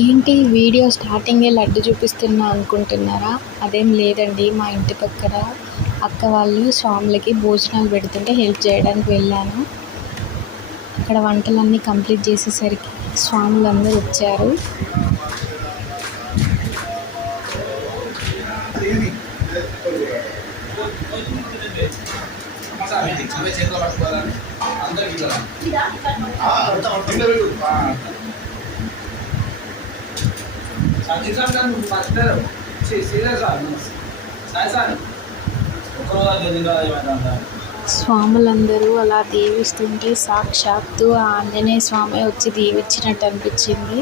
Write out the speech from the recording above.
ఏంటి వీడియో స్టార్టింగే లడ్డు చూపిస్తున్నా అనుకుంటున్నారా? అదేం లేదండి. మా ఇంటి పక్కన అక్క వాళ్ళు స్వాములకి భోజనాలు పెడుతుంటే హెల్ప్ చేయడానికి వెళ్ళాను. అక్కడ వంటలన్నీ కంప్లీట్ చేసేసరికి స్వాములందరూ వచ్చారు. స్వాములందరూ అలా దీవిస్తుంటే సాక్షాత్తు ఆ ఆంజనేయ స్వామి వచ్చి దీవించినట్టు అనిపించింది.